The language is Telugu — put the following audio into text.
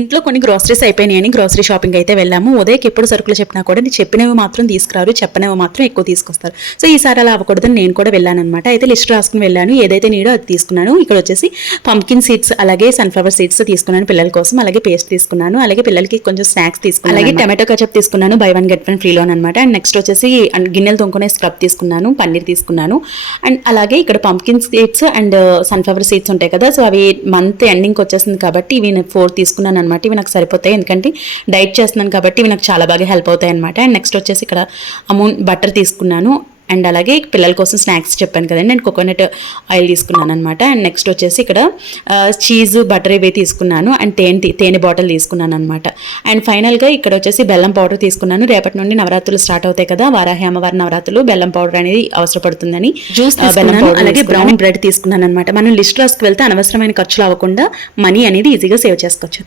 ఇంట్లో కొన్ని గ్రోసరీస్ అయిపోయినాయని గ్రోసరీ షాపింగ్ అయితే వెళ్ళాము. ఉదయకి ఎప్పుడు సరుకులు చెప్పినా కూడా నేను చెప్పినవి మాత్రం తీసుకురారు, చెప్పనివి మాత్రం ఎక్కువ తీసుకొస్తారు. సో ఈసారి అలా అవ్వకూడదని నేను కూడా వెళ్ళాను అనమాట. అయితే లిస్ట్ రాసుకుని వెళ్ళాను, ఏదైతే నీడో అది తీసుకున్నాను. ఇక్కడ వచ్చేసి పంకిన్ సీడ్స్ అలాగే సన్ఫ్లవర్ సీడ్స్ తీసుకున్నాను పిల్లల కోసం, అలాగే పేస్ట్ తీసుకున్నాను, అలాగే పిల్లలకి కొంచెం స్నాక్స్ తీసుకున్నాను, అలాగే టమాటో కచప్ తీసుకున్నాను, బై 1 get 1 ఫ్రీలో అనమాట. అండ్ నెక్స్ట్ వచ్చేసి గిన్నెలు తొంకునే స్క్రబ్ తీసుకున్నాను, పన్నీర్ తీసుకున్నాను. అండ్ అలాగే ఇక్కడ pumpkin seeds and sunflower seeds ఉంటాయి కదా, సో అవి మంత్ ఎండింగ్కి వచ్చేసింది కాబట్టి ఇవి 4 తీసుకున్నాను అనమాట. ఇవి నాకు సరిపోతాయి, ఎందుకంటే డైట్ చేస్తున్నాను కాబట్టి ఇవి నాకు చాలా బాగా హెల్ప్ అవుతాయి అనమాట. అండ్ నెక్స్ట్ వచ్చేసి ఇక్కడ అమూల్ బటర్ తీసుకున్నాను. అండ్ అలాగే పిల్లల కోసం స్నాక్స్ చెప్పాను కదండి, నేను కోకోనట్ ఆయిల్ తీసుకున్నాను అనమాట. అండ్ నెక్స్ట్ వచ్చేసి ఇక్కడ చీజ్ బటర్ ఇవి తీసుకున్నాను. అండ్ తేనె బాటిల్ తీసుకున్నాను అనమాట. అండ్ ఫైనల్గా ఇక్కడ వచ్చేసి బెల్లం పౌడర్ తీసుకున్నాను. రేపటి నుండి నవరాత్రులు స్టార్ట్ అవుతాయి కదా, వారాహి అమ్మవారి నవరాత్రులు, బెల్లం పౌడర్ అనేది అవసరపడుతుందని జ్యూస్ తీసుకున్నాను. అలాగే బ్రౌన్ బ్రెడ్ తీసుకున్నాను అనమాట. మనం లిస్ట్ రాసుకు వెళ్తే అనవసరమైన ఖర్చులు అవ్వకుండా మనీ అనేది ఈజీగా సేవ్ చేసుకోవచ్చు.